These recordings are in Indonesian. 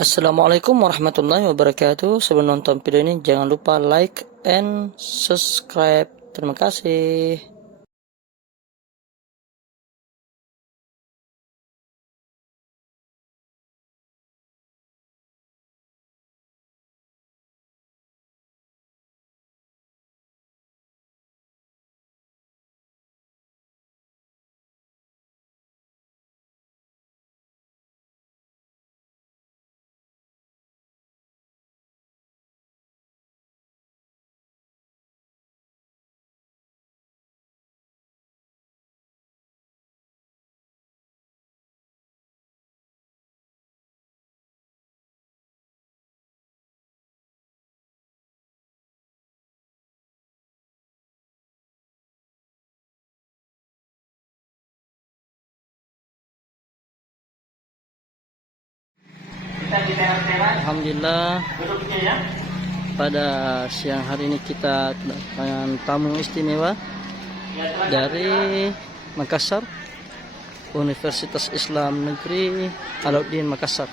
Assalamualaikum warahmatullahi wabarakatuh. Sebelum nonton video ini jangan lupa like and subscribe. Terima kasih. Alhamdulillah, pada siang hari ini kita kedatangan tamu istimewa dari Makassar, Universitas Islam Negeri Alauddin Makassar.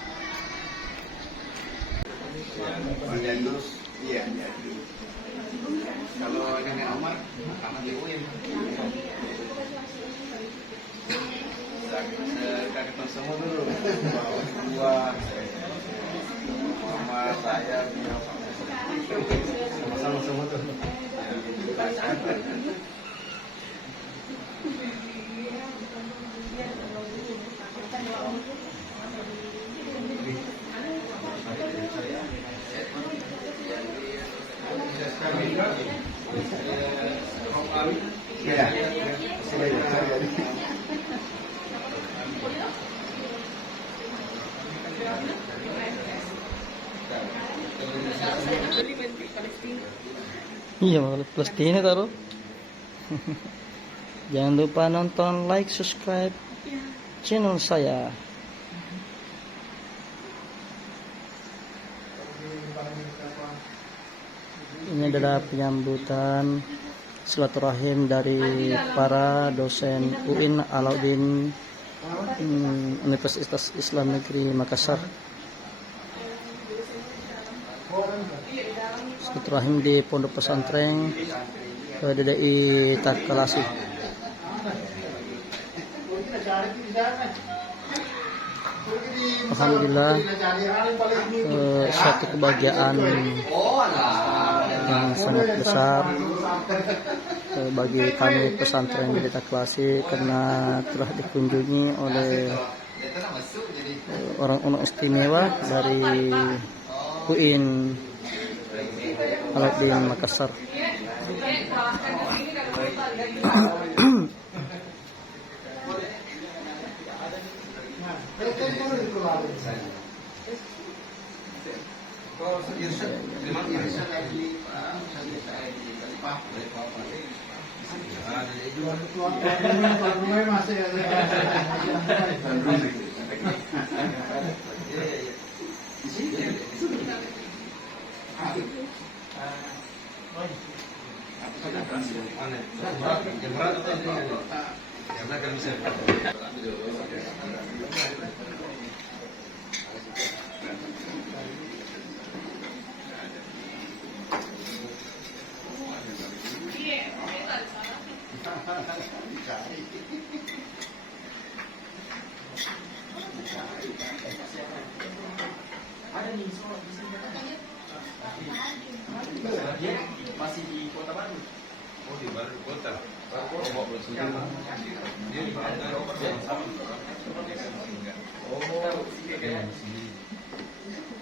Kalau nenek Omar, sama di UIN. Kita ketemu semua dulu. Dua, mama saya, sama-sama semua tuh. Iya, Palestina taruh. Jangan lupa nonton, like, subscribe channel saya. Ini adalah penyambutan silaturahim dari para dosen UIN Alauddin Universitas Islam Negeri Makassar. Silaturahim di Pondok Pesantren DDI Takalasi. Alhamdulillah, suatu kebahagiaan yang sangat besar bagi kami pesantren DDI Takalasi karena telah dikunjungi oleh orang-orang istimewa dari UIN Alauddin Makassar. Masih di Kota Baru. Oh, di baru kota. Dia di mana? Oh, iya.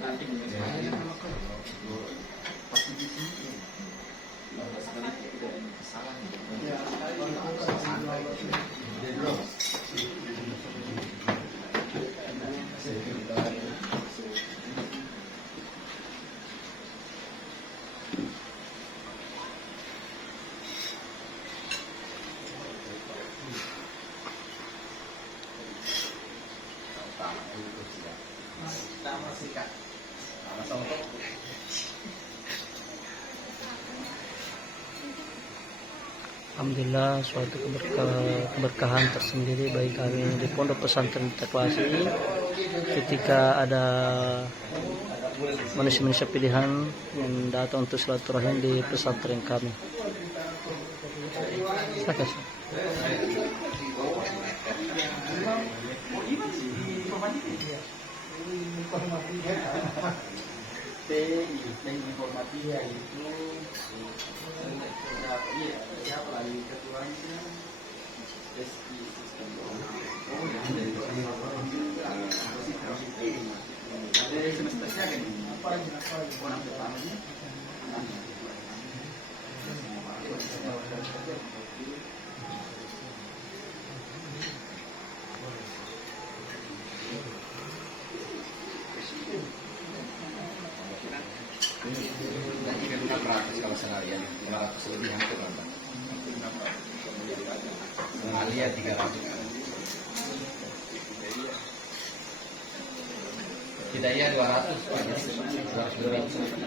Nanti pasti di sini. Salah. Alhamdulillah, suatu keberkahan tersendiri bagi kami di Pondok Pesantren Takalasi ketika ada manusia-manusia pilihan yang datang untuk silaturahim di pesantren kami. Silakan. Informatif itu siapa lagi ketuanya ada semesternya kan apa orang pertamanya kalau seharian 500 lebih hampir kan Bang. Alia 300. Hidayah 200 Pak. 200 lebih.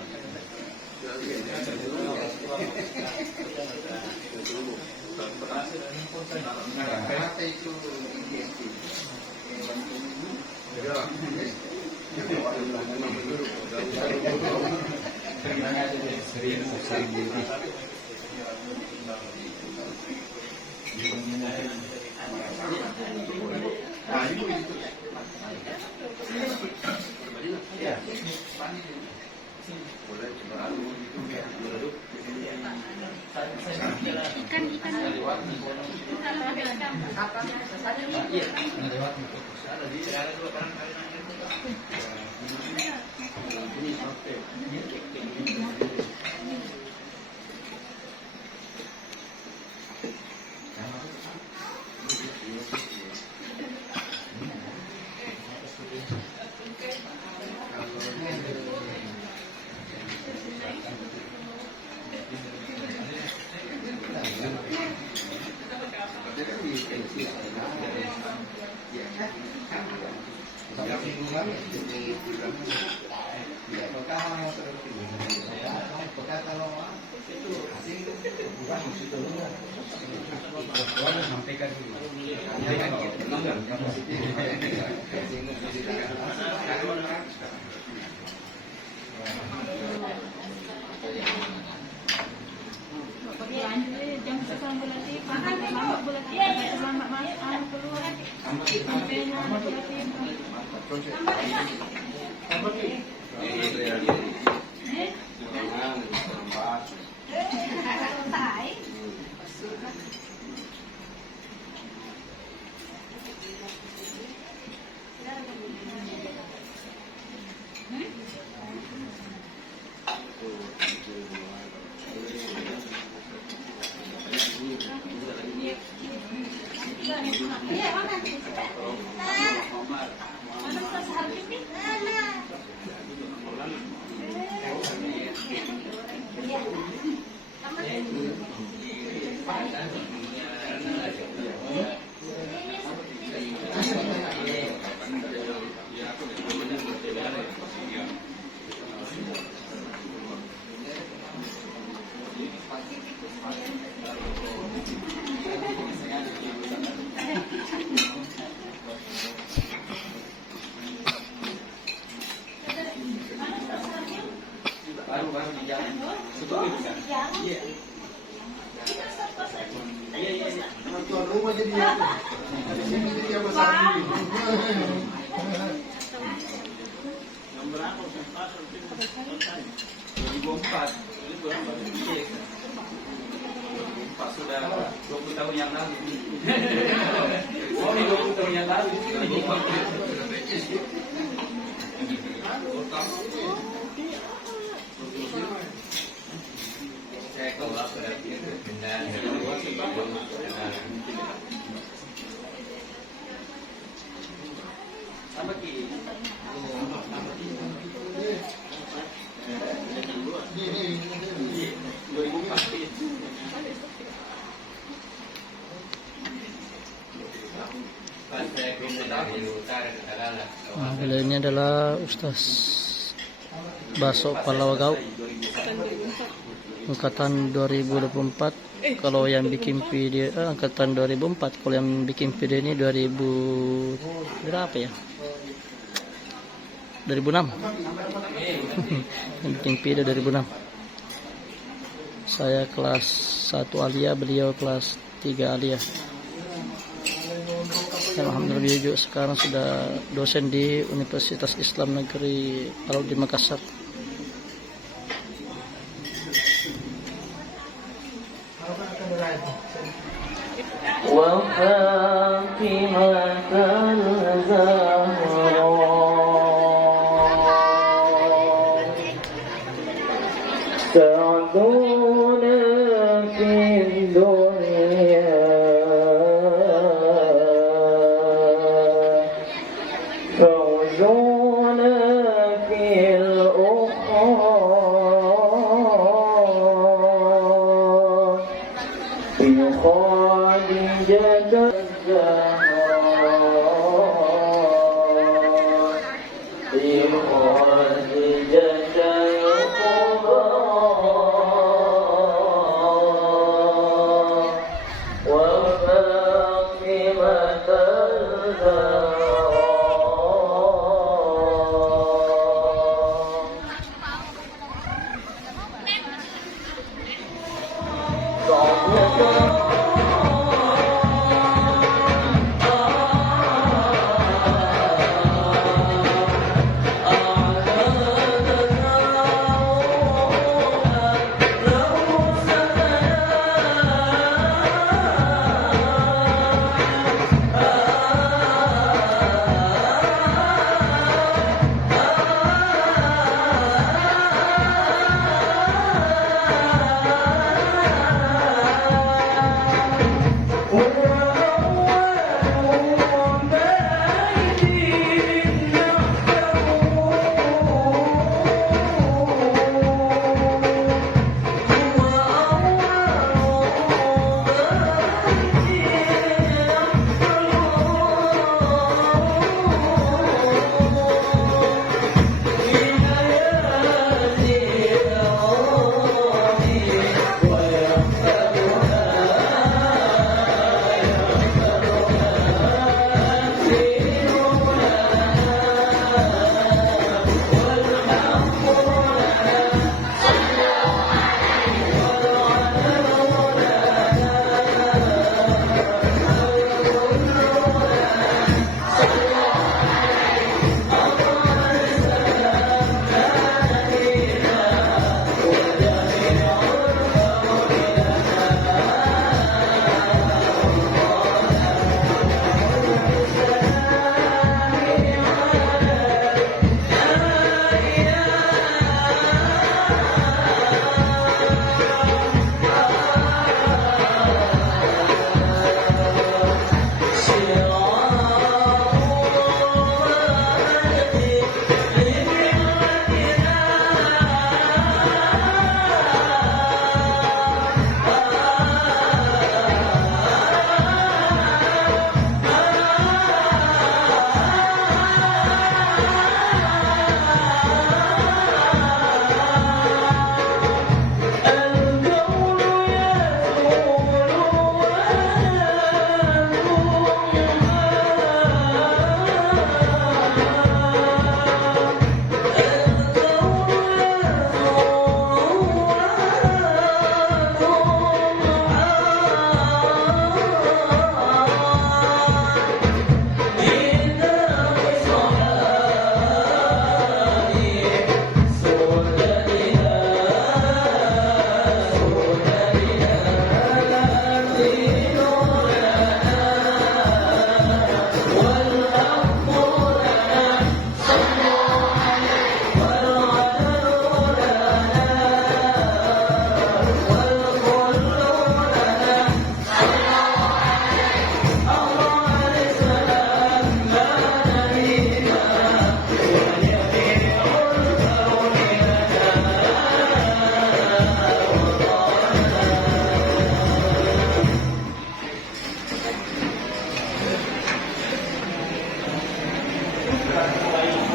Sudah 20 tahun yang lalu. Oh, 20 tahun yang lalu. Saya keluar sudah pindah. Sama kiri. Nah, beliau ini adalah Ustaz Baso Palawagau angkatan 2024. Kalau yang bikin video angkatan 2004, kalau yang bikin video ini 2000 berapa ya? 2006. Yang bikin video 2006. Saya kelas 1 Aliyah, beliau kelas 3 Aliyah. Alhamdulillah beliau juga sekarang sudah dosen di Universitas Islam Negeri Al-Udin Makassar.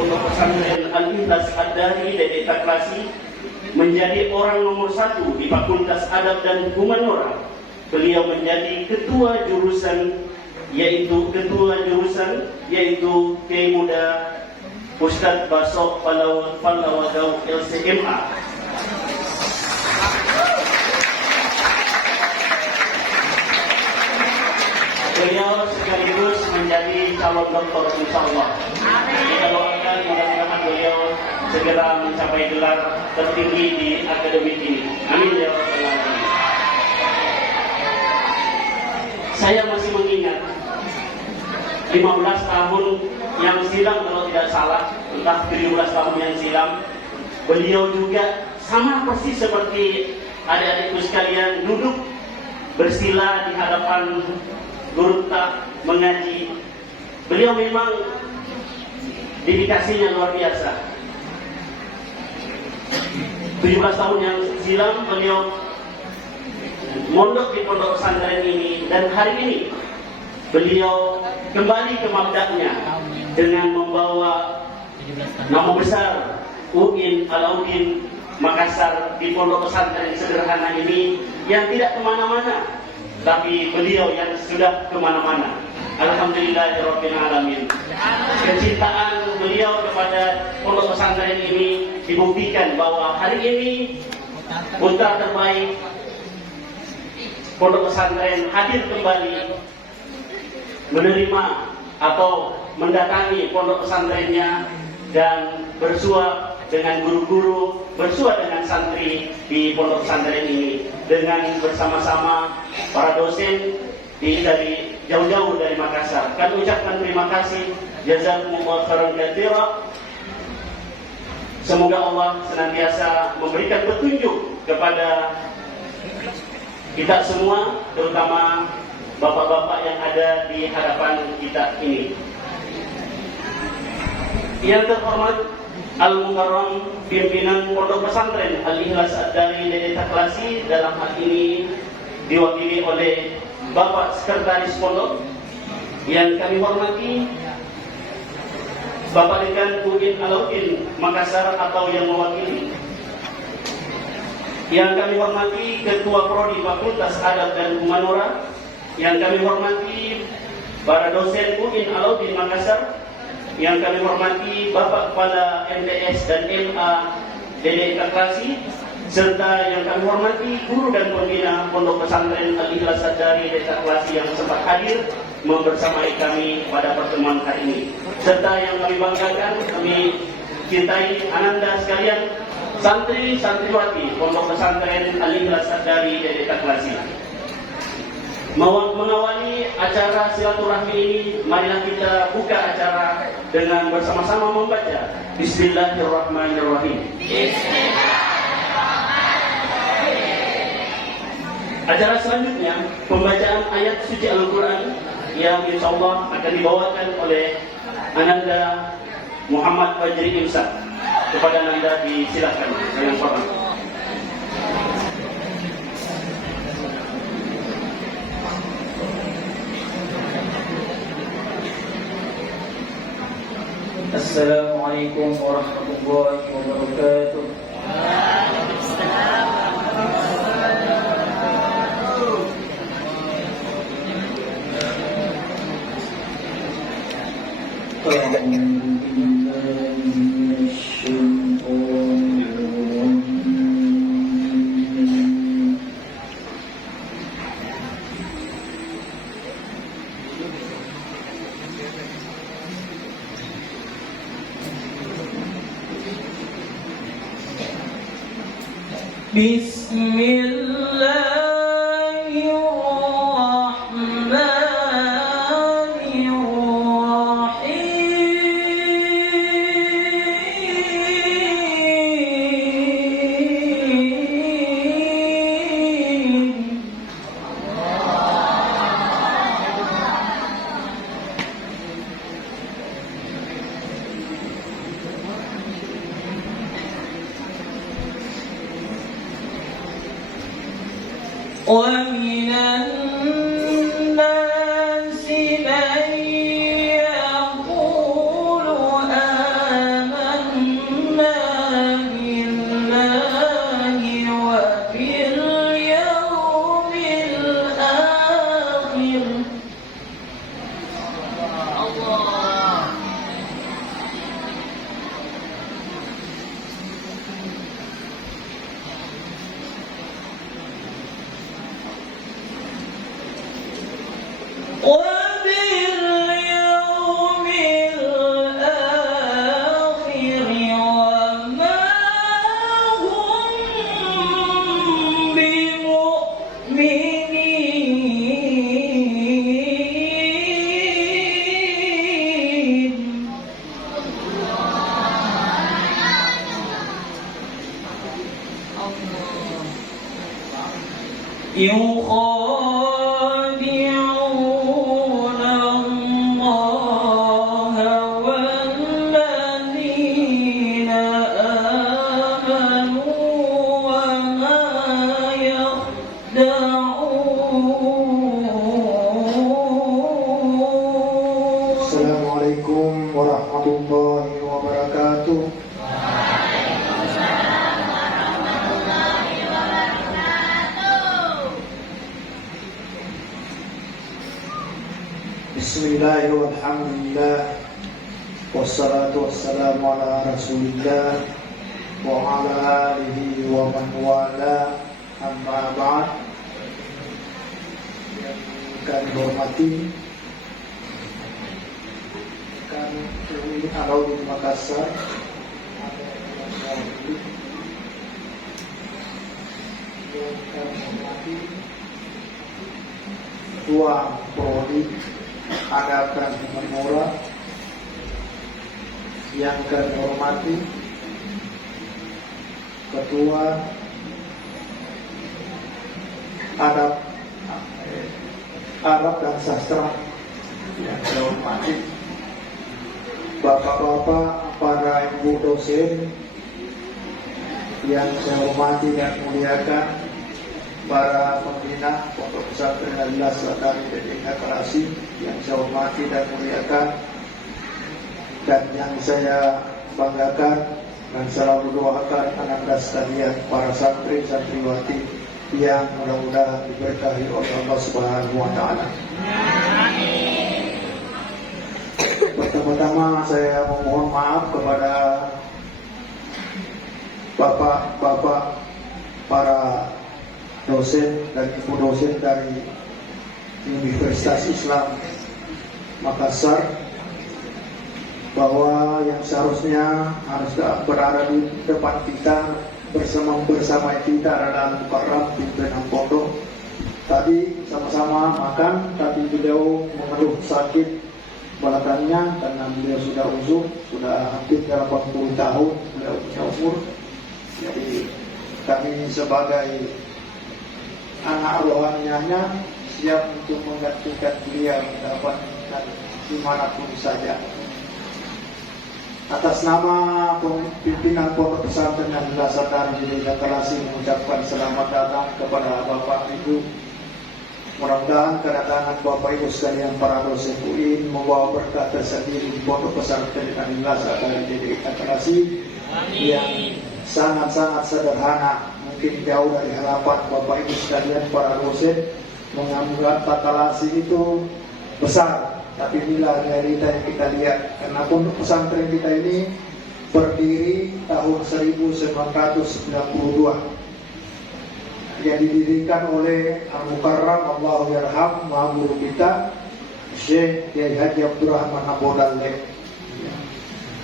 Pesantren Al-Ikhlas Ad-Dari dari Taklasi menjadi orang nomor 1 di Fakultas Adab dan Hukuman Moral. Beliau menjadi ketua jurusan yaitu Kiai Muda Ustadz Basok Palawadau LCMA. Beliau sekaligus menjadi calon doktor insyaallah. Kita doakan mudah-mudahan beliau segera mencapai gelar tertinggi di akademik ini. Amin ya rabbal alamin. Saya masih mengingat 15 tahun yang silam kalau tidak salah, entah 17 tahun yang silam, beliau juga sama persis seperti adik-adikku sekalian duduk bersila di hadapan guru tak mengaji. Beliau memang dedikasinya luar biasa. 17 tahun yang silam beliau mondok di pondok pesantren ini, dan hari ini beliau kembali ke mabda'nya dengan membawa nama besar UIN Alauddin Makassar di pondok pesantren sederhana ini yang tidak kemana-mana, tapi beliau yang sudah kemana-mana. Alhamdulillahirabbil alamin. Kecintaan beliau kepada pondok pesantren ini dibuktikan bahwa hari ini putra terbaik pondok pesantren hadir kembali menerima atau mendatangi pondok pesantrennya dan bersua dengan guru-guru, bersua dengan santri di pondok pesantren ini, dengan bersama-sama para dosen dari jauh-jauh dari Makassar. Kami ucapkan terima kasih, jazakumullahu khairan katsira. Semoga Allah senantiasa memberikan petunjuk kepada kita semua, terutama bapak-bapak yang ada di hadapan kita ini. Yang terhormat Al-Mukarram pimpinan Pondok Pesantren Al-Ikhlas dari Dede Taklasi, dalam hal ini diwakili oleh Bapak Sekretaris Pondok. Yang kami hormati Bapak Dekan UIN Alauddin Makassar atau yang mewakili. Yang kami hormati Ketua Prodi Fakultas Adab dan Humanora. Yang kami hormati para dosen UIN Alauddin Makassar. Yang kami hormati Bapak Kepala MTS dan MA Dede Taklasi, serta yang kami hormati guru dan pembina Pondok Pesantren Al-Ikhlas dari Dede Taklasi yang sempat hadir membersamai kami pada pertemuan hari ini. Serta yang kami banggakan, kami cintai Ananda sekalian, santri-santriwati Pondok Pesantren Al-Ikhlas dari Dede Taklasi. Mengawali acara silaturahmi ini, marilah kita buka acara dengan bersama-sama membaca Bismillahirrahmanirrahim. Acara selanjutnya pembacaan ayat suci Al-Quran yang insya Allah akan dibawakan oleh Ananda Muhammad Fajri Imsak. Kepada Ananda disilakan dengan hormat. Assalamualaikum warahmatullahi wabarakatuh. ومن الناس من يقول آمنا بالله وباليوم الآخر يخادعون الله والذين آمنوا وما يخدعون. Assalamualaikum warahmatullahi wabarakatuh. Bismillahirrahmanirrahim. Alhamdulillah. Wassalatu wassalamu ala Rasulillah wa ala alihi wa man wala. Amma ba'd. Yang kami hormati kami Alauddin Makassar, yang kami hormati Ketua Prodi Adab dan Menora, yang kami hormati Ketua Adab Arab dan Sastra, yang saya hormati Bapak-bapak, para ibu dosen yang saya hormati dan muliakan, para pembina Pondok Pesantren Al-Ikhlas Sadari DDIK Klasik yang saya hormati dan muliakan, dan yang saya banggakan dan selalu doakan anak-anak sekalian, para santri santriwati yang mudah-mudahan diberkahi oleh Allah Subhanahu wa taala. Pertama-tama saya memohon maaf kepada bapak-bapak para dosen dan ibu dosen dari Universitas Islam Makassar, bahwa yang seharusnya harus berada di depan kita bersama kita adalah Mukarram pimpinan pondok. Tadi sama-sama makan, tapi beliau mengeluh sakit belakangnya karena beliau sudah uzuh, sudah hampir 80 tahun beliau punya umur. Jadi kami sebagai anak rohanianya siap untuk menggantikan beliau dapat dan dimanapun saja. Atas nama pimpinan Pondok Pesantren Al-Ikhlas Sadari DDIK Klasik mengucapkan selamat datang kepada Bapak Ibu. Mudah-mudahan kedatangan Bapak Ibu sekalian para dosen UIN membawa berkah tersendiri di Pondok Pesantren Al-Ikhlas Sadari DDIK Klasik yang sangat-sangat sederhana, mungkin jauh dari harapan Bapak Ibu sekalian para dosen. Mengambil tata lasi itu besar, tapi inilah realita yang kita lihat. Karena Pondok Pesantren kita ini berdiri tahun 1992, yang didirikan oleh Al-Mukarram Allahu Yarham Maha Guru kita Syekh Kiai Haji Abdurrahman Abodalle.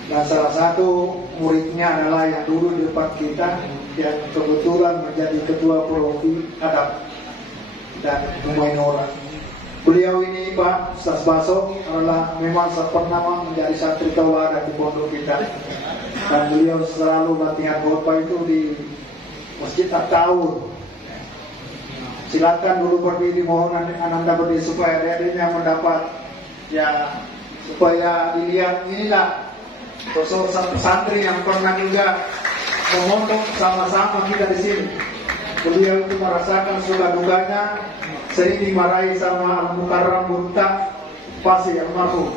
Dan salah satu muridnya adalah yang dulu di depan kita, yang kebetulan menjadi ketua prodi adab dan Menora. Beliau ini Pak Ustaz Baso adalah memang pernah menjadi santri tawaran di pondok kita, dan beliau selalu latihan khotbah itu di Masjid At-Ta'awun. Silakan dulu berdiri, mohon Anda berdiri supaya adik-adiknya mendapat, ya, supaya dilihat inilah sosok santri yang pernah juga memondok sama-sama kita di sini. Beliau itu merasakan suka dukanya, sering dimarahi sama Al-Mukarram Bunta Fasih almarhum.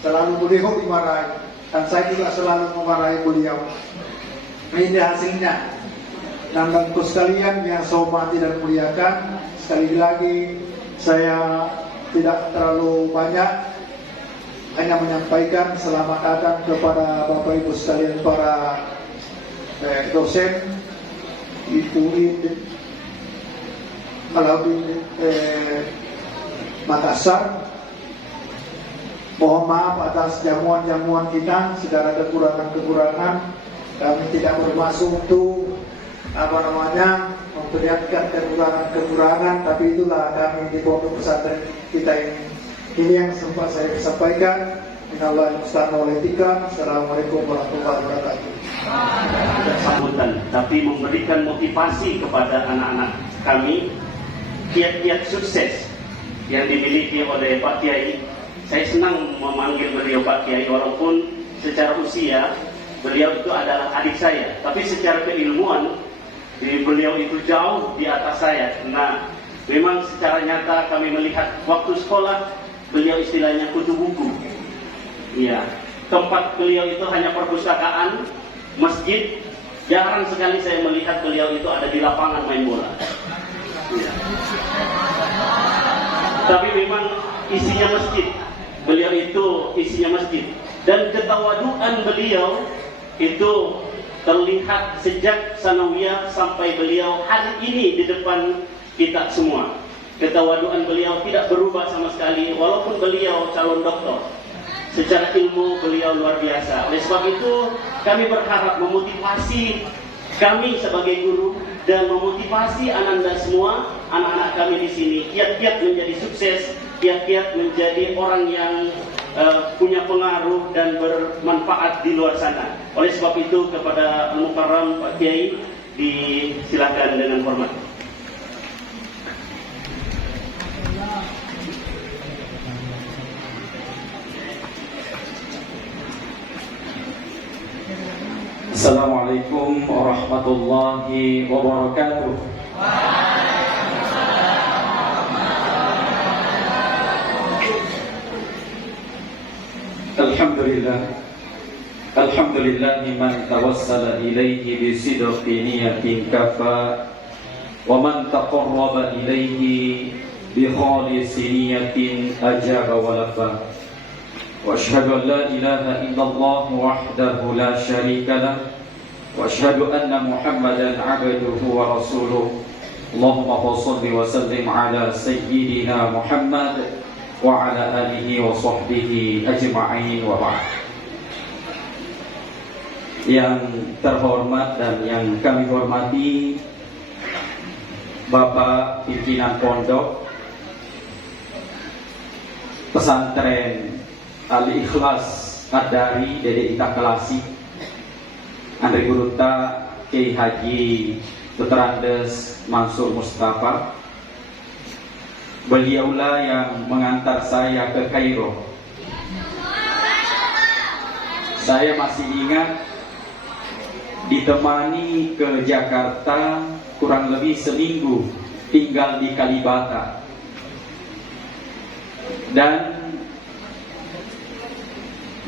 Selalu beliau dimarahi, dan saya juga selalu memarahi beliau. Ini hasilnya. Dan tentu sekalian yang saya hormati dan muliakan, sekali lagi saya tidak terlalu banyak, hanya menyampaikan selamat datang kepada Bapak Ibu sekalian para dosen UIN Alauddin Makassar. Mohon maaf atas jamuan-jamuan kita, segala kekurangan-kekurangan. Kami tidak bermaksud untuk memperlihatkan kekurangan-kekurangan, tapi itulah kami di Pondok Pesantren kita ini. Ini yang sempat saya sampaikan. Minallah musta'an wal itikam. Assalamualaikum warahmatullahi wabarakatuh. Sambutan, tapi memberikan motivasi kepada anak-anak kami kiat-kiat sukses yang dimiliki oleh Pak Kiai. Saya senang memanggil beliau Pak Kiai, walaupun secara usia beliau itu adalah adik saya, tapi secara keilmuan beliau itu jauh di atas saya. Nah, memang secara nyata kami melihat waktu sekolah beliau istilahnya kutu buku. Iya, tempat beliau itu hanya perpustakaan, masjid. Jarang sekali saya melihat beliau itu ada di lapangan main bola. Ya. Tapi memang isinya masjid. Beliau itu isinya masjid. Dan ketawaduan beliau itu terlihat sejak sanawiyah sampai beliau hari ini di depan kita semua. Ketawaduan beliau tidak berubah sama sekali, walaupun beliau calon doktor. Secara ilmu beliau luar biasa. Oleh sebab itu kami berharap memotivasi kami sebagai guru dan memotivasi Ananda semua, anak-anak kami di sini, kiat-kiat menjadi sukses, kiat-kiat menjadi orang yang punya pengaruh dan bermanfaat di luar sana. Oleh sebab itu kepada Al-Mukarram Pak Kiai disilakan dengan hormat. Assalamualaikum warahmatullahi wabarakatuh. Alhamdulillah man tawassala ilaihi bi sidqi niyatin kafa wa man taqarraba ilaihi bi khalisi niyatin ajaba wa lafa. وأشهد أن لا إله إلا الله وحده لا شريك له وأشهد أن محمدا عبده ورسوله اللهم صل وسلم على سيدنا محمد وعلى آله وصحبه أجمعين وبعد. Yang terhormat dan yang kami hormati Bapak Pimpinan Pondok Pesantren Al-Ikhlas Ad-Dari Dede Ita Kelasi, Andri Guruta Kiai Haji Dr. Andes Mansur Mustafa. Beliaulah yang mengantar saya ke Kairo. Saya masih ingat ditemani ke Jakarta kurang lebih seminggu tinggal di Kalibata. Dan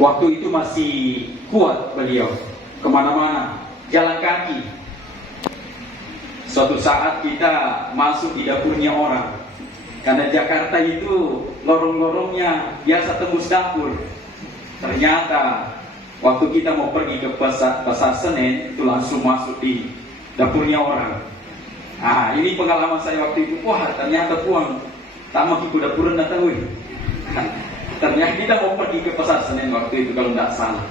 waktu itu masih kuat beliau, kemana-mana, jalan kaki. Suatu saat kita masuk di dapurnya orang, karena Jakarta itu lorong-lorongnya biasa tembus dapur. Ternyata waktu kita mau pergi ke pasar Senen, itu langsung masuk di dapurnya orang. Ini pengalaman saya waktu itu. Wah, ternyata puang tamak ikut dapuran datang. Ternyata kita mau pergi ke pasar Senen waktu itu kalau tidak salah.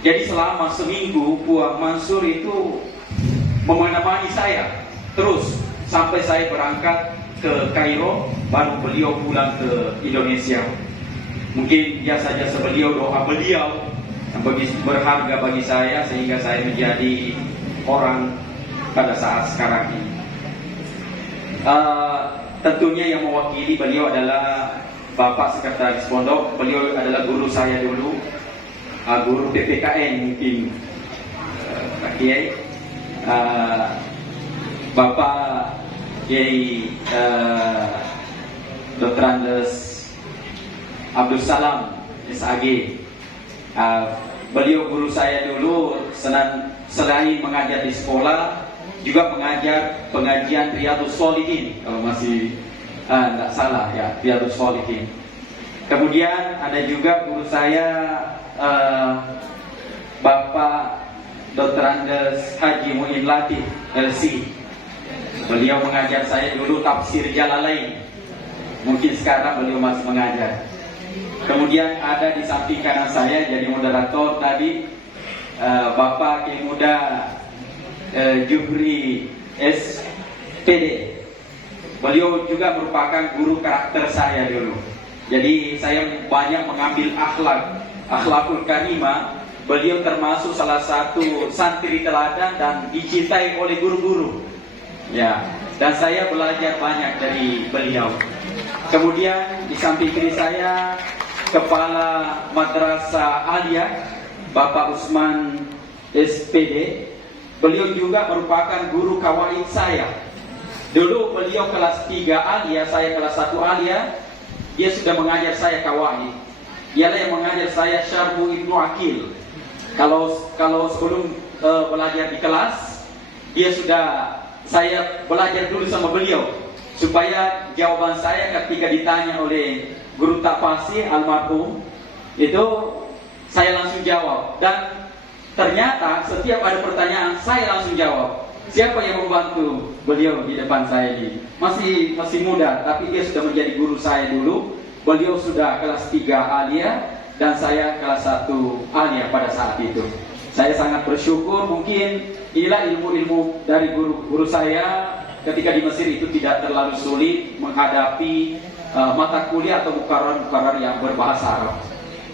Jadi selama seminggu Puang Mansur itu menemani saya terus sampai saya berangkat ke Kairo, baru beliau pulang ke Indonesia. Mungkin jasa-jasa beliau, doa beliau yang berharga bagi saya sehingga saya menjadi orang pada saat sekarang ini. Tentunya yang mewakili beliau adalah Bapak Sekretaris Pondok. Beliau adalah guru saya dulu, guru PPKN mungkin, Pak Kiai. Bapak Kiai Dr. Andes Abdul Salam SAG. Beliau guru saya dulu, selain mengajar di sekolah, juga mengajar pengajian Riyadhus Shalihin, kalau masih tidak salah ya, Riyadhus Shalihin. Kemudian ada juga guru saya Bapak Dr. Andes Haji Muin Latif LC. Beliau mengajar saya dulu tafsir Jalalain. Mungkin sekarang beliau masih mengajar. Kemudian ada di samping kanan saya jadi moderator tadi Bapak Kiai Muda Jufri SPD. Beliau juga merupakan guru karakter saya dulu. Jadi saya banyak mengambil akhlakul karimah. Beliau termasuk salah satu santri teladan dan dicintai oleh guru-guru. Ya, dan saya belajar banyak dari beliau. Kemudian di samping kiri saya Kepala Madrasah Aliyah Bapak Usman SPD. Beliau juga merupakan guru kawaid saya. Dulu beliau kelas 3 Aliyah, saya kelas 1 Aliyah. Dia sudah mengajar saya kawaid. Dialah yang mengajar saya Syarhu Ibnu Aqil. Kalau sebelum belajar di kelas, saya belajar dulu sama beliau supaya jawaban saya ketika ditanya oleh guru Tafsir almarhum itu saya langsung jawab, dan ternyata setiap ada pertanyaan saya langsung jawab. Siapa yang membantu beliau di depan saya ini? Masih muda, tapi dia sudah menjadi guru saya dulu. Beliau sudah kelas 3 Aliyah dan saya kelas 1 Aliyah pada saat itu. Saya sangat bersyukur, mungkin inilah ilmu-ilmu dari guru saya ketika di Mesir itu tidak terlalu sulit menghadapi mata kuliah atau mukarrar yang berbahasa Arab.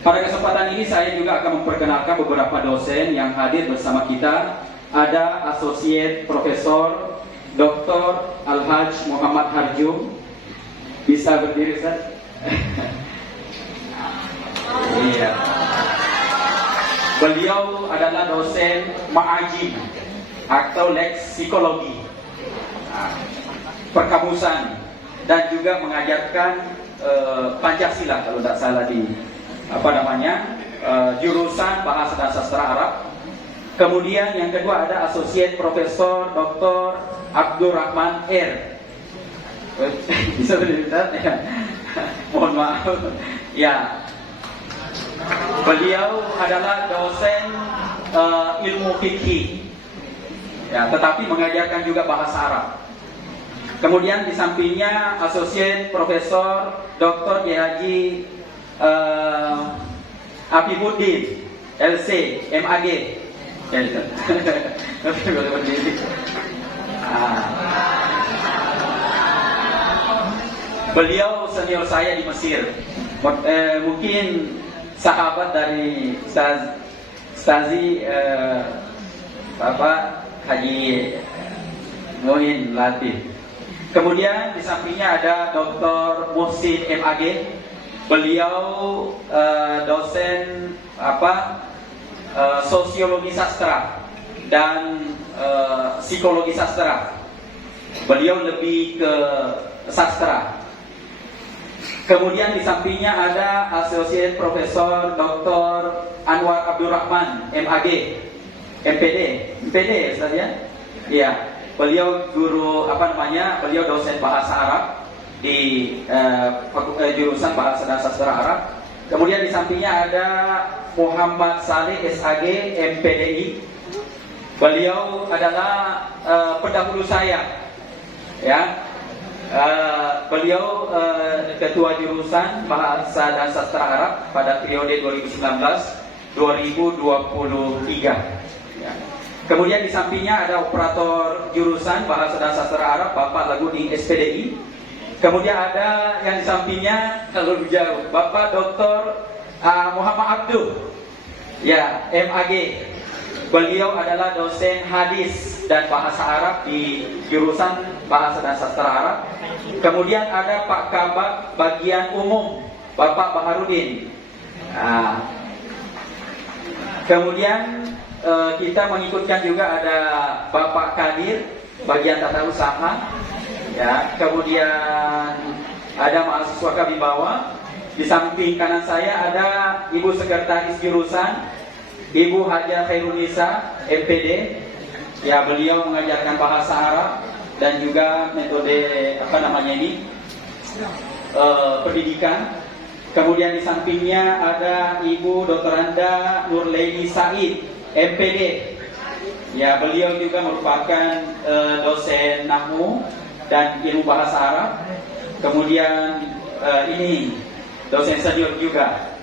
Pada kesempatan ini saya juga akan memperkenalkan beberapa dosen yang hadir bersama kita. Ada Associate Profesor Dr. Al-Hajj Muhammad Harjum. Bisa berdiri, Ustaz? Iya. Beliau adalah dosen ma'ajim atau leksikologi, perkamusan, dan juga mengajarkan Pancasila kalau tidak salah di jurusan Bahasa dan Sastra Arab. Kemudian yang kedua ada Associate Profesor Dr. Abdurrahman R. Bisa berbicara ya? Mohon maaf. Ya. Beliau adalah dosen ilmu fikih. Ya, tetapi mengajarkan juga bahasa Arab. Kemudian di sampingnya Associate Profesor Dr. Haji Afifuddin LC MAG. Beliau senior saya di Mesir. Mungkin sahabat dari Stazi Bapak Haji Muhin Latif. Kemudian di sampingnya ada Dr. Muhsin MAG. Beliau dosen sosiologi sastra dan psikologi sastra. Beliau lebih ke sastra. Kemudian di sampingnya ada Associate Profesor Dr. Anwar Abdurrahman MAG, MPD Ustaz ya? Iya. Beliau guru beliau dosen bahasa Arab di jurusan Bahasa dan Sastra Arab. Kemudian di sampingnya ada Muhammad Saleh SAG MPDI. Beliau adalah pendahulu saya, ya. Beliau ketua jurusan Bahasa dan Sastra Arab pada periode 2019-2023. Ya. Kemudian di sampingnya ada operator jurusan Bahasa dan Sastra Arab Bapak Laguni SPDI. Kemudian ada yang di sampingnya kalau jauh Bapak Dr. Muhammad Abduh, ya, MAG. Beliau adalah dosen hadis dan bahasa Arab di jurusan Bahasa dan Sastra Arab. Kemudian ada Pak Kabak bagian umum Bapak Baharudin. Kemudian kita mengikutkan juga ada Bapak Kadir bagian tata usaha, ya. Kemudian ada mahasiswa Kabibawa. Di samping kanan saya ada Ibu Sekretaris Jurusan Ibu Haja Khairunisa MPD. Ya, beliau mengajarkan bahasa Arab dan juga metode pendidikan. Kemudian di sampingnya ada Ibu Dr. Anda Nurlaini Said MPD. Ya, beliau juga merupakan dosen nahwu dan ilmu bahasa Arab. Kemudian ini dosen senior juga.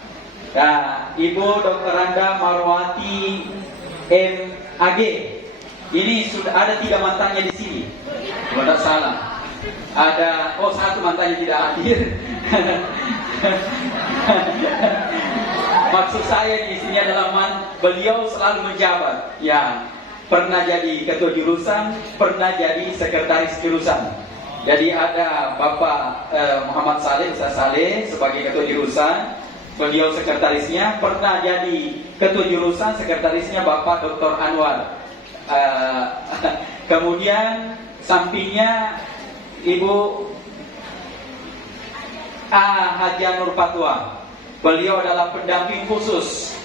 Nah, Ibu Dr. Anda Marwati MAG. Ini sudah ada 3 mantannya di sini. Kalau tidak salah. Ada satu mantannya tidak hadir. Maksud saya di sini adalah beliau selalu menjabat. Ya, pernah jadi ketua jurusan, pernah jadi sekretaris jurusan. Jadi ada Bapak Muhammad Saleh, Ustaz Saleh sebagai ketua jurusan, beliau sekretarisnya, pernah jadi ketua jurusan, sekretarisnya Bapak Dr. Anwar. Kemudian sampingnya Ibu Haja Nur Patwa. Beliau adalah pendamping khusus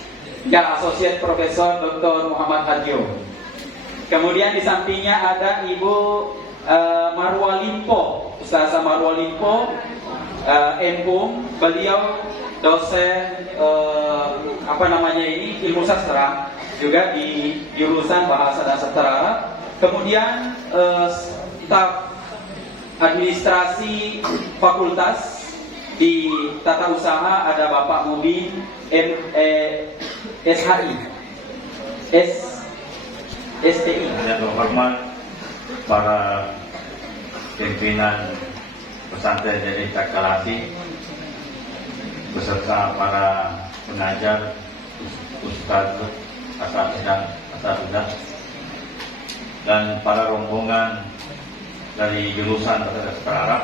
ya Asosiat Profesor Dr. Muhammad Hadjo. Kemudian di sampingnya ada Ibu Marwa Limpo, Ustazah Marwa Limpo, Empung. Beliau dosen ilmu sastra juga di jurusan Bahasa dan Sastra Arab. Kemudian staf administrasi fakultas di tata usaha ada Bapak Mubin STI. Yang terhormat para pimpinan pesantren dari Takalasi beserta para pengajar, ustaz, asatidzah dan para rombongan dari jurusan Bahasa Sastra Arab,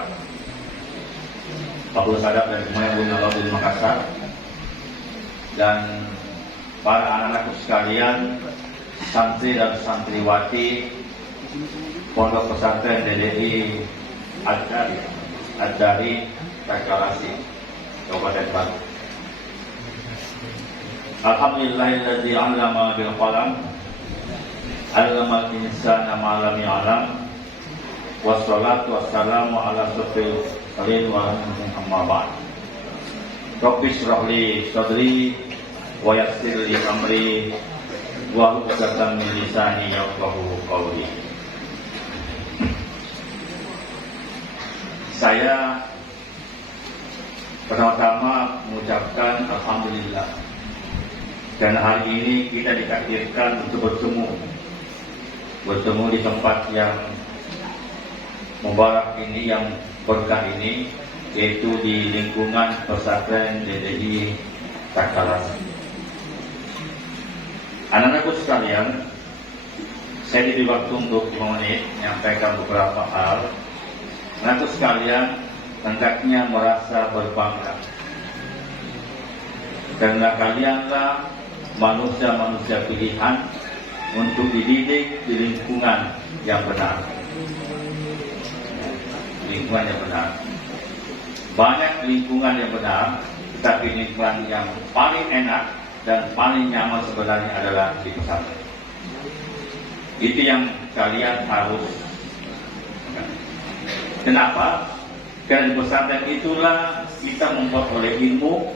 Fakultas Adab dari Muhammadiyah Makassar, dan para anak-anakku sekalian, santri dan santriwati Pondok Pesantren DDI Ad-Dari Takalasi, Kabupaten Bandung. Alhamdulillahilladzi 'allama bil qalam, 'allamal insana ma lam ya'lam. Wassalatu wassalamu ala sofil salin wa amma ba'd. Rabbi shrah li sadri wa yassir li amri wa hlul min lisani yafqahu qawli. Saya pertama-tama mengucapkan alhamdulillah, dan hari ini kita ditakdirkan untuk bertemu di tempat yang mubarak ini, yang berkah ini, yaitu di lingkungan pesantren DDI Takalasi. Anak-anakku sekalian, saya diberi waktu untuk 5 menit menyampaikan beberapa hal. Anak-anakku sekalian, hendaknya merasa berbangga karena kalianlah manusia-manusia pilihan untuk dididik di lingkungan yang benar. Lingkungan yang benar. Banyak lingkungan yang benar, tetapi lingkungan yang paling enak dan paling nyaman sebenarnya adalah di pesantren. Itu yang kalian harus. Kenapa? Karena di pesantren itulah kita memperoleh ilmu,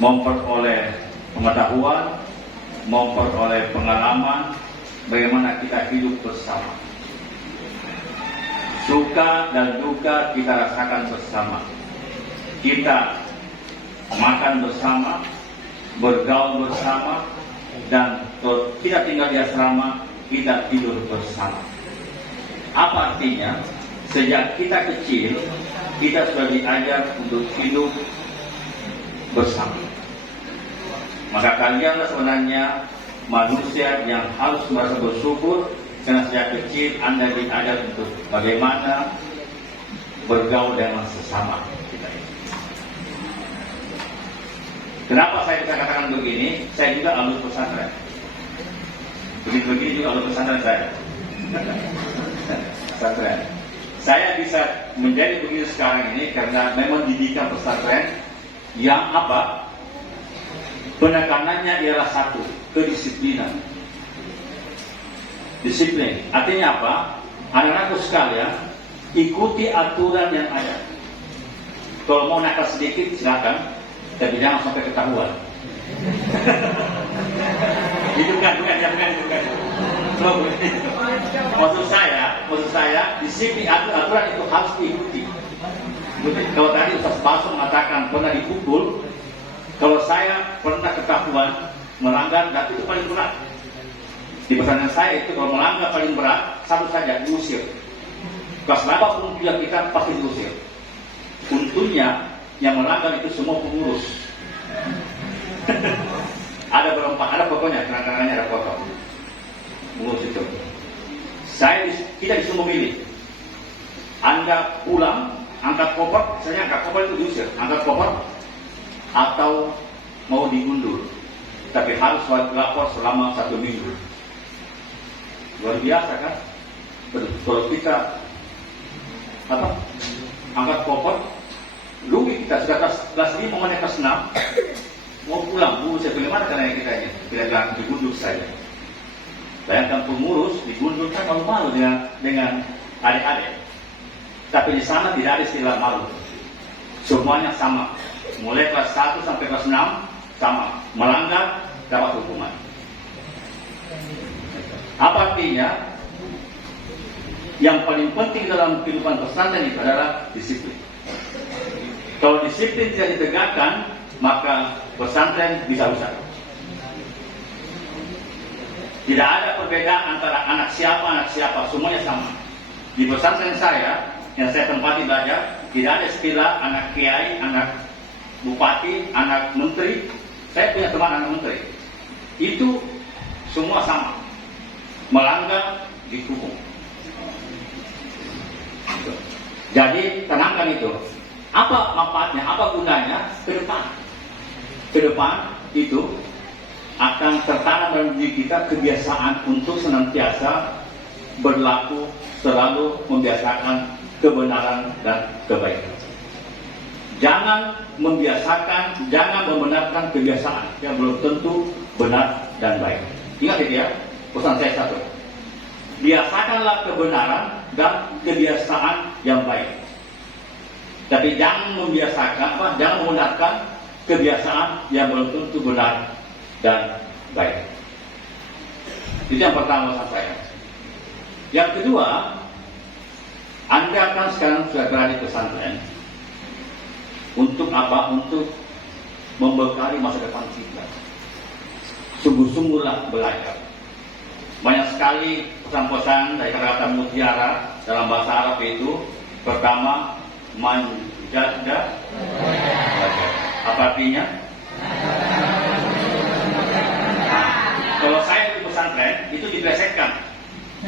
memperoleh pengetahuan, memperoleh pengalaman bagaimana kita hidup bersama. Suka dan duka kita rasakan bersama. Kita makan bersama, bergaul bersama, dan kita tinggal di asrama, kita tidur bersama. Apa artinya? Sejak kita kecil, kita sudah diajar untuk hidup bersama. Maka kalianlah sebenarnya manusia yang harus merasa bersyukur, karena sejak kecil Anda diajar untuk bagaimana bergaul dengan sesama kita ini. Kenapa saya bisa katakan begini? Saya juga alumni pesantren. Begini juga alumni pesantren saya. Pesantren. Saya bisa menjadi begini sekarang ini karena memang didikan pesantren yang apa? Penekanannya ialah satu, kedisiplinan. Disiplin. Artinya apa? Anak-anakku sekalian, ikuti aturan yang ada. Kalau mau nakal sedikit silakan, tapi jangan sampai ketahuan. Itu bukan. Maksud saya disiplin aturan itu harus diikuti. Kalau tadi Ustaz Baso mengatakan pernah dipukul, kalau saya pernah ketahuan melanggar, dan itu paling berat. Di pesantren saya itu kalau melanggar paling berat satu saja, diusir. Kelas berapapun juga kita pasti diusir. Untungnya yang melanggar itu semua pengurus. Ada berempat, ada fotonya, kenang-kenangannya ada foto. mengurus itu. Kita disuruh memilih. Anda pulang, angkat koper, misalnya angkat koper itu diusir, angkat koper, atau mau diundur. Tapi harus lapor selama 1 minggu. Luar biasa kan? Kalau kita angkat koper, rugi kita sudah kelas 5 mau naik kelas 6, mau pulang, saya bagaimana caranya kita ini? Kita digundur saja. Bayangkan pengurus digundur kan malu-malu dengan adik-adik. Tapi di sana tidak ada istilah malu. Semuanya sama. Mulai kelas 1 sampai kelas 6 sama. Melanggar dapat hukuman. Apa artinya? Yang paling penting dalam kehidupan pesantren itu adalah disiplin. Kalau disiplin tidak ditegakkan, maka pesantren bisa rusak. Tidak ada perbedaan antara anak siapa, semuanya sama. Di pesantren saya, yang saya tempati belajar, tidak ada istilah anak kiai, anak bupati, anak menteri. Saya punya teman anak menteri. Itu semua sama. Melanggar dihukum. Jadi tenangkan itu. Apa manfaatnya? Apa gunanya ke depan? Ke depan itu akan tertanam dalam diri kita kebiasaan untuk senantiasa berlaku, selalu membiasakan kebenaran dan kebaikan. Jangan membiasakan, jangan membenarkan kebiasaan yang belum tentu benar dan baik. Ingat itu ya, pesan saya satu. Biasakanlah kebenaran dan kebiasaan yang baik. Tapi jangan membiasakan, jangan membenarkan kebiasaan yang belum tentu benar dan baik. Itu yang pertama pesan saya. Yang kedua, Anda kan sekarang sudah berada di pesantren. Untuk apa? Untuk membekali masa depan kita. Sungguh-sungguhlah belajar. Banyak sekali pesan-pesan dari kata-kata mutiara dalam bahasa Arab itu. Pertama, manjada. Apa artinya? Kalau saya di pesantren, itu diplesetkan.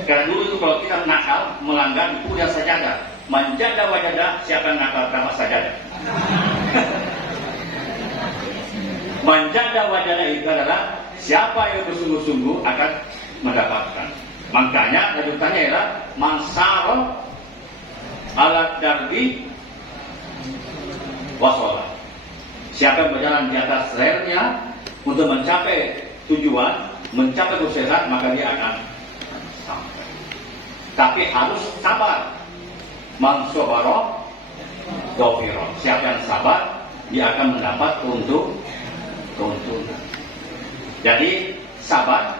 Karena dulu itu kalau kita nakal, melanggar, itu udah sajadah. Manjada wajada, siapa yang nakal pertama sajadah. Manjada wajada itu adalah siapa yang bersungguh-sungguh akan mendapatkan. Makanya lanjutannya ialah mansaro alat darbi wasolah. Siapa yang berjalan di atas relnya untuk mencapai tujuan, mencapai kesuksesan, maka dia akan sampai. Tapi harus sabar. Man sobaro dofiro. Siapa yang sabar, dia akan mendapat keuntungan. Jadi sabar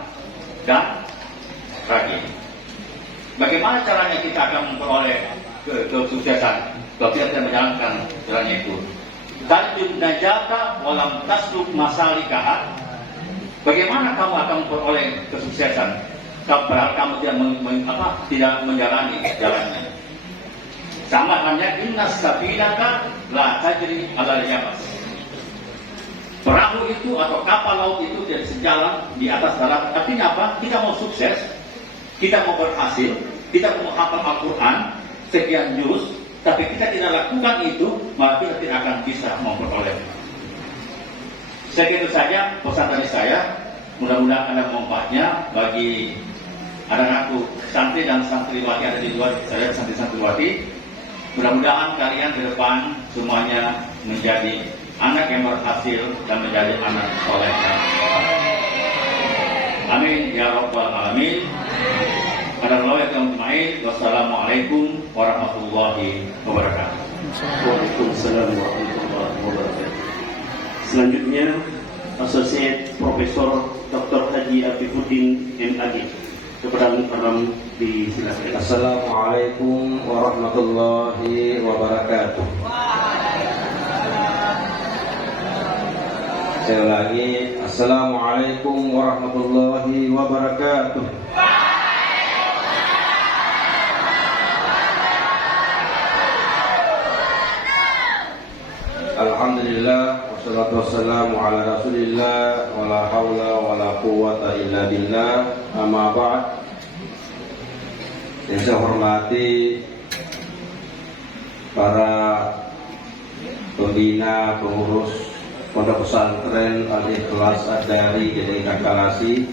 dan rajin. Bagaimana caranya kita akan memperoleh kesuksesan kalau kita tidak menjalankan jalannya itu? Tarjud najata walam tasluk masalikaha. Bagaimana kamu akan memperoleh kesuksesan kalau kamu tidak menjalani jalannya? Sama halnya innas sabilaka la tajri ala yabas. Perahu itu atau kapal laut itu tidak sejalan di atas darat. Artinya apa? Kita mau sukses, kita mau berhasil, kita mau menghafal Al-Quran sekian juz, tapi kita tidak lakukan itu, maka kita tidak akan bisa memperoleh. Segitu saja pesan dari saya. Mudah-mudahan ada manfaatnya bagi anak-anakku santri dan santriwati ada di luar saya, santri-santriwati. Mudah-mudahan kalian ke depan semuanya menjadi anak yang berhasil dan menjadi anak soleh. Amin ya rabbal alamin. Wassalamualaikum warahmatullahi wabarakatuh. Waalaikumsalam warahmatullahi wabarakatuh. Selanjutnya Associate Profesor Dr. Haji Afifuddin MAD. Kepada mukarram disilakan. Assalamualaikum warahmatullahi wabarakatuh. Sekali lagi, Assalamualaikum warahmatullahi wabarakatuh. Alhamdulillah. Wassalatu wassalamu ala rasulillah. Wa la hawla wa la quwwata illa billah. Amma ba'd. Yang saya hormati para pembina, pengurus Pondok Pesantren Al-Ikhlas Ad-Dari GDI Takalasi.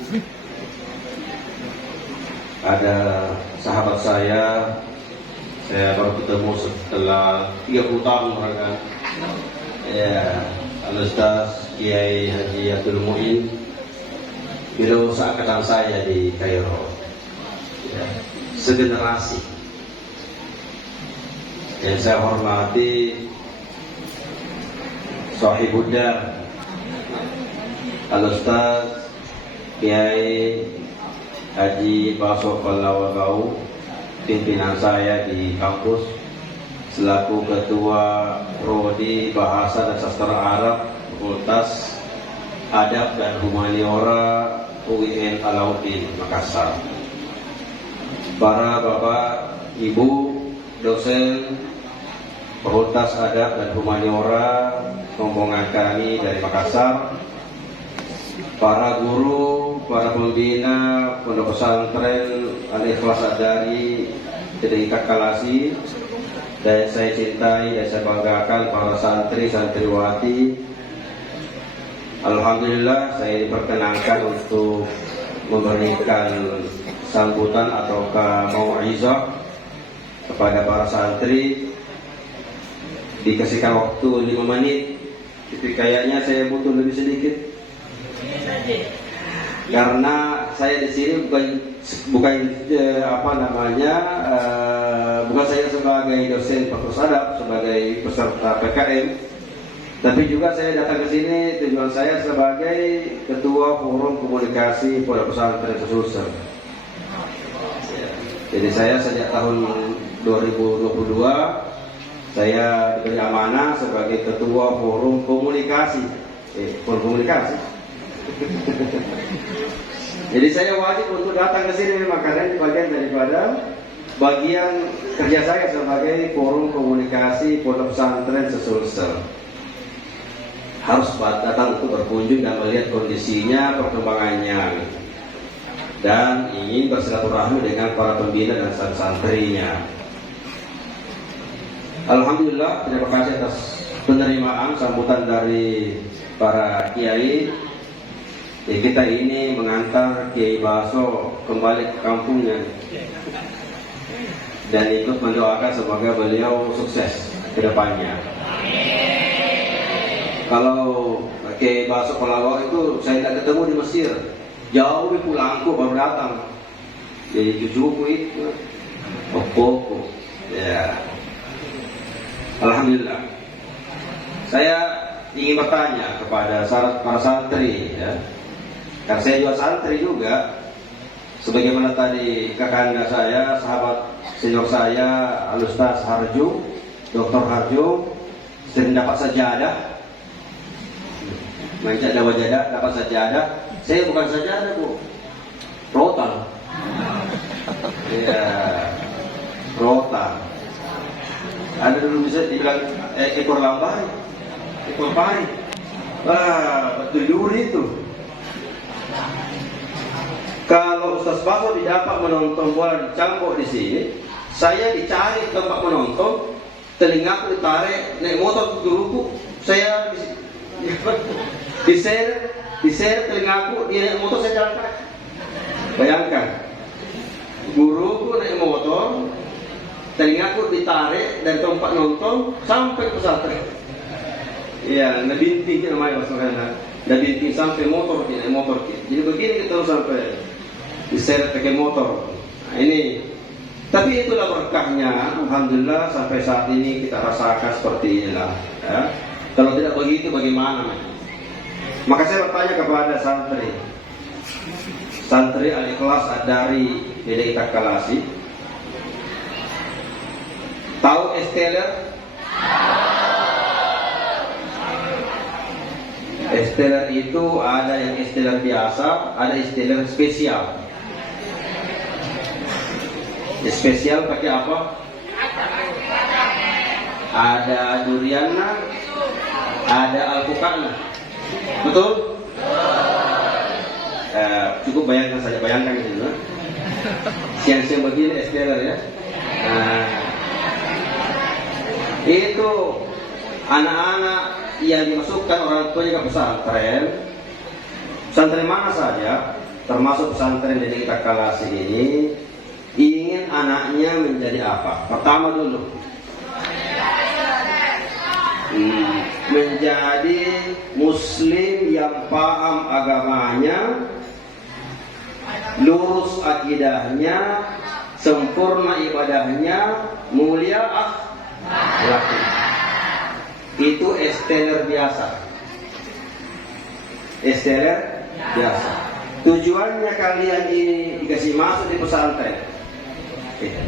Ada sahabat saya baru ketemu setelah 30 tahun kan. Ya, Al-Ustaz Kiai Haji Abdul Muin, beliau seangkatan saya di Kairo. Ya, segenerasi. Yang saya hormati Sahibudar Al-Ustaz Kiai Haji Baso Palawagau, pimpinan saya di kampus selaku ketua Prodi Bahasa dan Sastra Arab Fakultas Adab dan Humaniora UIN Alauddin Makassar. Para bapak, ibu, dosen Fakultas Adab dan Humaniora rombongan kami dari Makassar, para guru, para pembina Pondok Pesantren Al-Ikhlas Ad-Dari GDI Takalasi, dan saya cintai dan saya banggakan para santri santriwati. Alhamdulillah saya diperkenankan untuk memberikan sambutan atau mau'izah kepada para santri. Dikasihkan waktu 5 menit, tapi kayaknya saya butuh lebih sedikit. Karena saya di sini bukan saya sebagai dosen fakultas adab, sebagai peserta PKM, tapi juga saya datang ke sini tujuan saya sebagai ketua forum komunikasi Pondok Pesantren Sulsel. Jadi saya sejak tahun 2022 saya diberi amanah sebagai ketua forum komunikasi. Forum komunikasi. Jadi saya wajib untuk datang ke sini, makanya ini bagian daripada bagian kerja saya sebagai forum komunikasi Pondok Pesantren Sulsel. Harus datang untuk berkunjung dan melihat kondisinya, perkembangannya, dan ingin bersilaturahmi dengan para pembina dan santrinya. Alhamdulillah, terima kasih atas penerimaan sambutan dari para kiai. Kita ini mengantar Kiai Baso kembali ke kampungnya dan ikut mendoakan semoga beliau sukses ke depannya. Kalau Kiai Baso Palawak itu saya tidak ketemu di Mesir, jauh di pulangku baru datang. Jadi cucuku itu opoku. Ya. Alhamdulillah. Saya ingin bertanya kepada para santri, ya. Karena saya juga santri juga, sebagaimana tadi kakanda saya, sahabat senior saya, Al-Ustaz Harjo, Dr. Harjo, sering dapat sajadah, mencak wajadah, dapat sajadah. Saya bukan sajadah, Bu, rotan. Ya, rotan. Ada dulu bisa dibilang ekor lambai, ekor pari. Wah, betul duri itu. Kalau Ustaz Baso didapat menonton bola di Cambok di sini, saya dicari tempat menonton, telingaku ditarik, naik motor ke guruku, saya diseret telingaku, dia naik motor, saya jalan kaki. Bayangkan, guruku naik motor, telingaku ditarik dari tempat nonton sampai pesantren. Iya, ngebinting namanya maksudnya. Ngebinting sampai motor, naik motor. Jadi begini kita sampai diseret pakai motor. Nah, ini. Tapi itulah berkahnya. Alhamdulillah sampai saat ini kita rasakan seperti inilah. Ya. Kalau tidak begitu bagaimana? Maka saya bertanya kepada santri Al-Ikhlas Ad-Dari GDI Takalasi. Tahu esteller? Esteller itu ada yang esteller biasa, ada esteller spesial. Spesial pakai apa? ada durianna, ada alpukatna. Betul? Cukup bayangkan saja, bayangkan gitu. Siang-siang begini STR ya. Itu anak-anak yang dimasukkan orang tuanya ke pesantren, pesantren mana saja, termasuk pesantren di Takalasi ini, ingin anaknya menjadi apa? Pertama dulu, menjadi muslim yang paham agamanya, lurus akidahnya, sempurna ibadahnya, mulia akhlaknya. Itu esteller biasa. Esteller biasa. Tujuannya kalian ini dikasih masuk di pesantren.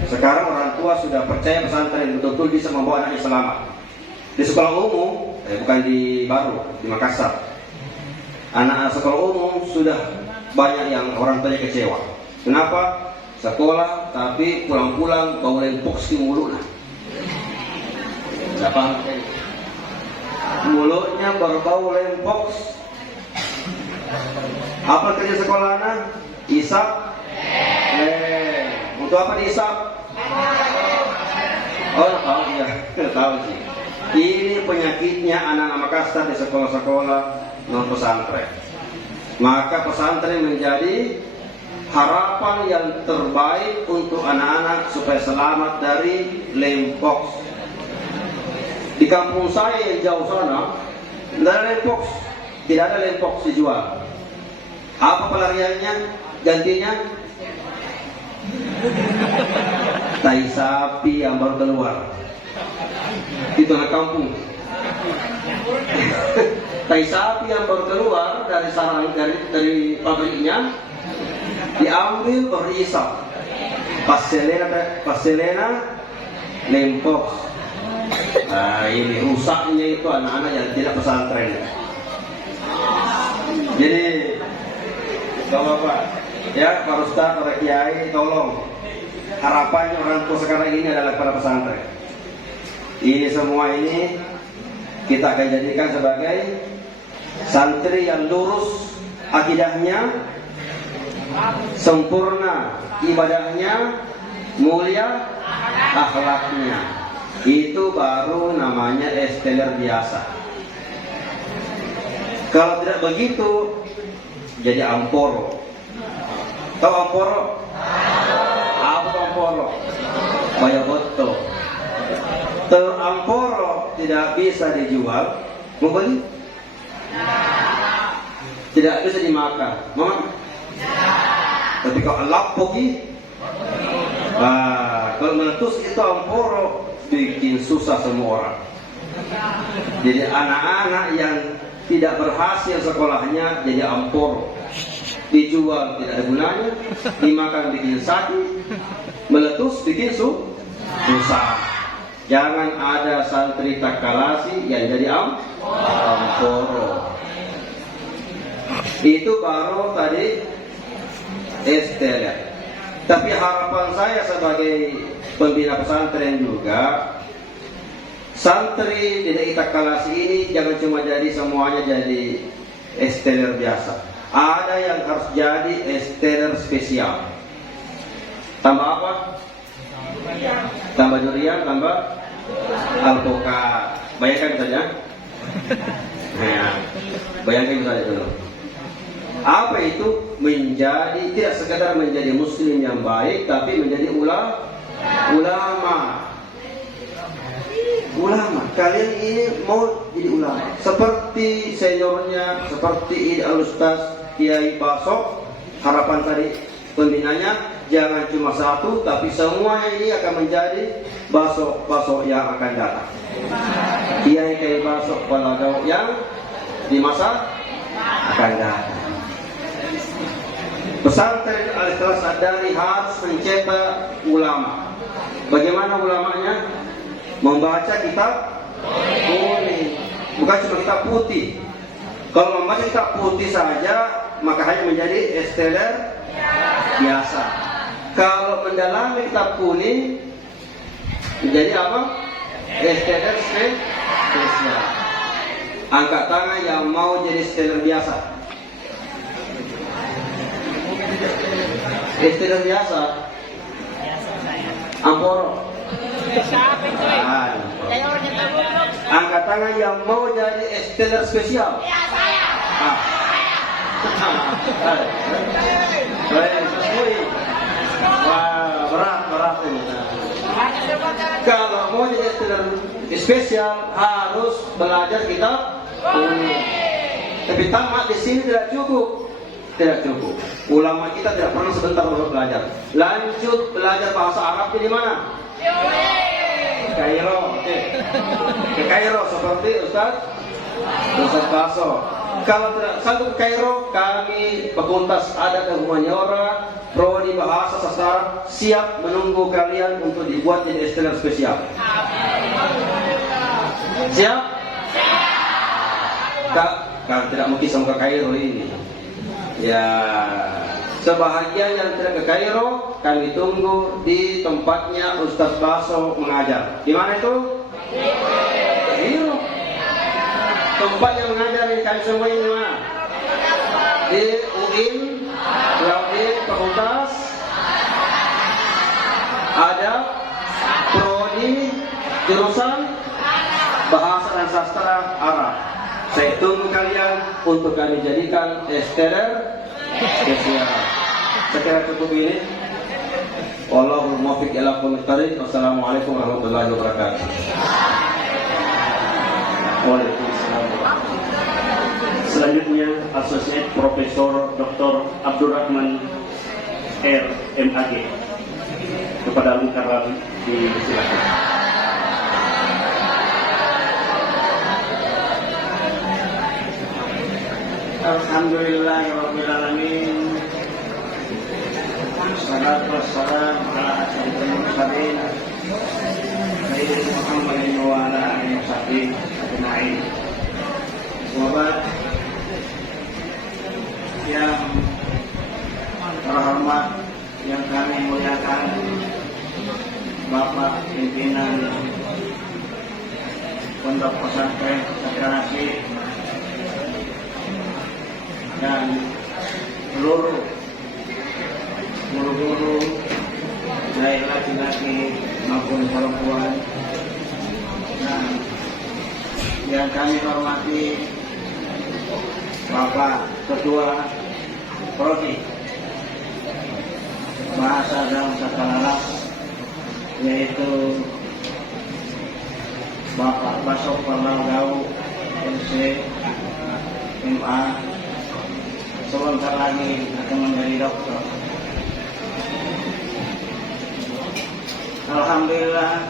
Sekarang orang tua sudah percaya pesantren betul-betul bisa membawa anaknya selamat. Di sekolah umum, bukan di Baru, di Makassar, anak-anak sekolah umum sudah banyak yang orang tuanya kecewa. Kenapa? Sekolah tapi pulang-pulang bau lempoks di mulutnya. Tidak paham? Mulutnya berbau lempoks. Apa kerja sekolahnya? Isap. Untuk apa diisap? Oh, tahu ya, tahu sih. Ini penyakitnya anak-anak Makassar di sekolah-sekolah non pesantren. Maka pesantren menjadi harapan yang terbaik untuk anak-anak supaya selamat dari lempoks. Di kampung saya yang jauh sana, tidak ada lempoks, tidak ada lempoks dijual. Apa pelariannya? Gantinya tai sapi yang baru keluar. Itu anak kampung. Tai sapi yang baru keluar dari sarang dari pabriknya diambil baru diisap. Pastelena lempoks. Nah, ini rusaknya itu anak-anak yang tidak pesantren. Jadi Bapak-bapak, ya Pak Ustaz, Pak Kiai, tolong harapannya orang tua sekarang ini adalah para pesantren. Ini semua ini kita akan jadikan sebagai santri yang lurus akidahnya, sempurna ibadahnya, mulia akhlaknya. Itu baru namanya esteller biasa. Kalau tidak begitu, jadi amporo. Tahu amporo? Apa amporo? Banyak betul. Teramporo tidak bisa dijual, mau beli? Tidak bisa dimakan, mau? Tapi kalau lapogi, kalau meletus itu amporo, bikin susah semua orang. Jadi anak-anak yang tidak berhasil sekolahnya jadi amporo, dijual tidak ada gunanya, dimakan bikin sakit, meletus bikin susah. Jangan ada santri Takalasi yang jadi amporo. Itu baru tadi esteller. Tapi harapan saya sebagai pembina pesantren juga, santri di Takalasi ini jangan cuma jadi semuanya jadi esteller biasa. Ada yang harus jadi esteller spesial. Tambah apa? Tambah durian, tambah alpukat. Bayangkan saja. Nah, bayangkan saja dulu. Apa itu? Menjadi, tidak sekadar menjadi muslim yang baik, tapi menjadi ulama. Kalian ini mau jadi ulama seperti seniornya, seperti Al-Ustaz Kiai Basok. Harapan tadi pembinanya jangan cuma satu, tapi semuanya ini akan menjadi basok yang akan datang. Kiai Basok Balagau yang di masa akan datang. Pesantren Al-Ikhlas Ad-Dari harus mencetak ulama. Bagaimana ulamanya? Membaca kitab kuning, bukan cuma kitab putih. Kalau membaca kitab putih saja, maka hanya menjadi esteller biasa. Kalau mendalami kitab kuning, menjadi apa? STR spesial. Angkat tangan yang mau jadi STR biasa. STR biasa. Amporo. Angkat tangan yang mau jadi STR spesial. Ya, saya. Wah, berat ini. Kalau mau jadi STR spesial harus belajar kitab kuning. Tapi tamat di sini tidak cukup. Ulama kita tidak pernah sebentar untuk belajar. Lanjut belajar bahasa Arab di mana? Kairo. Oke. Ke Kairo seperti Ustaz Baso. Kalau tidak sanggup ke Kairo, kami Fakultas Adat dan Humaniora, Prodi Bahasa Sastra siap menunggu kalian untuk dibuat jadi STR spesial. Siap? Kalau tidak mungkin sampai ke Kairo ini. Ya, sebahagian yang tidak ke Kairo, kami tunggu di tempatnya Ustaz Baso mengajar. Di mana itu? Kairo. Tempat yang mengajar ini kami semua ini mana? Di UIN, di Fakultas Adab, Prodi, jurusan Bahasa dan Sastra Arab. Saya tunggu kalian untuk kami jadikan STR spesial. Sekira cukup ini. Wallahul muwaffiq ila aqwamit thoriq. Wassalamualaikum warahmatullahi wabarakatuh. Waalaikumsalam. Selanjutnya Associate Profesor Dr. Abdurrahman R. MAG. Kepada Lingkaran disilakan. Alhamdulillahirrahmanirrahim. Wassalatu wassalamu ala asyrofil mursalin Sayyidina Muhammadin wa ala alihi wasahbihi ajma'in. Sahabat yang terhormat, yang kami muliakan, Bapak pimpinan Pondok Pesantren Satrasi dan seluruh guru-guru baik laki-laki maupun perempuan, dan yang kami hormati Bapak Ketua Prodi Bahasa dan Sastra Arab, yaitu Bapak Baso Perlaudau MC MA, sebentar lagi akan menjadi dokter. Alhamdulillah,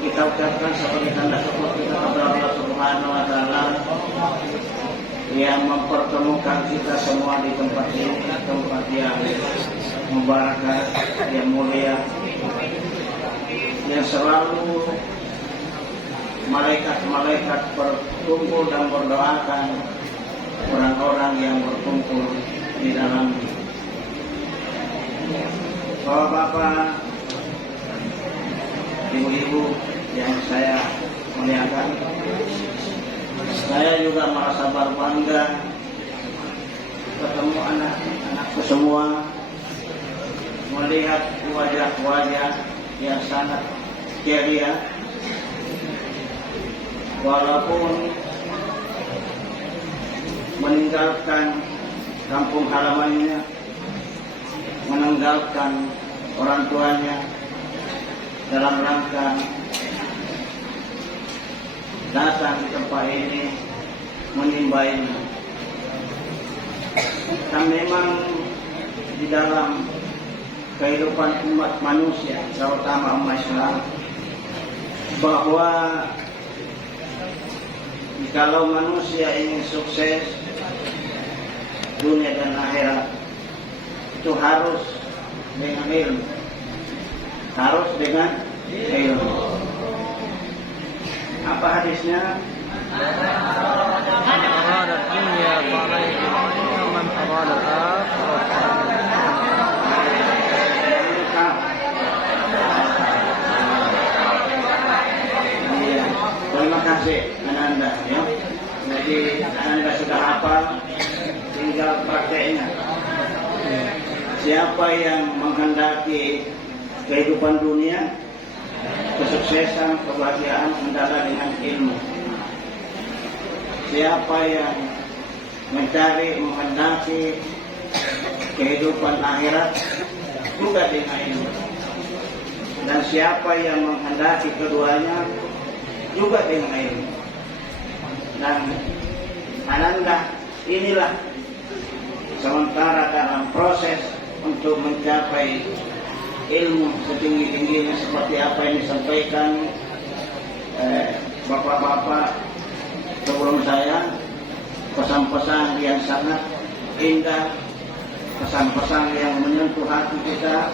kita ucapkan sebagai tanda syukur kita kepada Allah Subhanahu wa Ta'ala yang mempertemukan kita semua di tempat ini, tempat yang mubarak, yang mulia, yang selalu malaikat-malaikat berkumpul dan berdoakan orang-orang yang berkumpul di dalam. Bapak-bapak, ibu-ibu yang saya muliakan, saya juga merasa berbangga ketemu anak-anakku semua, melihat wajah-wajah yang sangat ceria, walaupun meninggalkan kampung halamannya, meninggalkan orang tuanya dalam rangka datang di tempat ini menimbainya. Dan memang di dalam kehidupan umat manusia, terutama umat Islam, bahwa kalau manusia ingin sukses dunia dan akhirat, itu harus dengan ilmu. Harus dengan ilmu. Apa hadisnya? Arada dunya fa'alaihi dunya man arada akhirah. mendaki kehidupan dunia, kesuksesan, kebahagiaan adalah dengan ilmu. Siapa yang mencari, mendaki kehidupan akhirat juga dengan ilmu. Dan siapa yang menghendaki keduanya juga dengan ilmu. Dan ananda inilah sementara dalam proses untuk mencapai ilmu setinggi-tingginya seperti apa yang disampaikan bapak-bapak sebelum saya, pesan-pesan yang sangat indah, pesan-pesan yang menyentuh hati kita,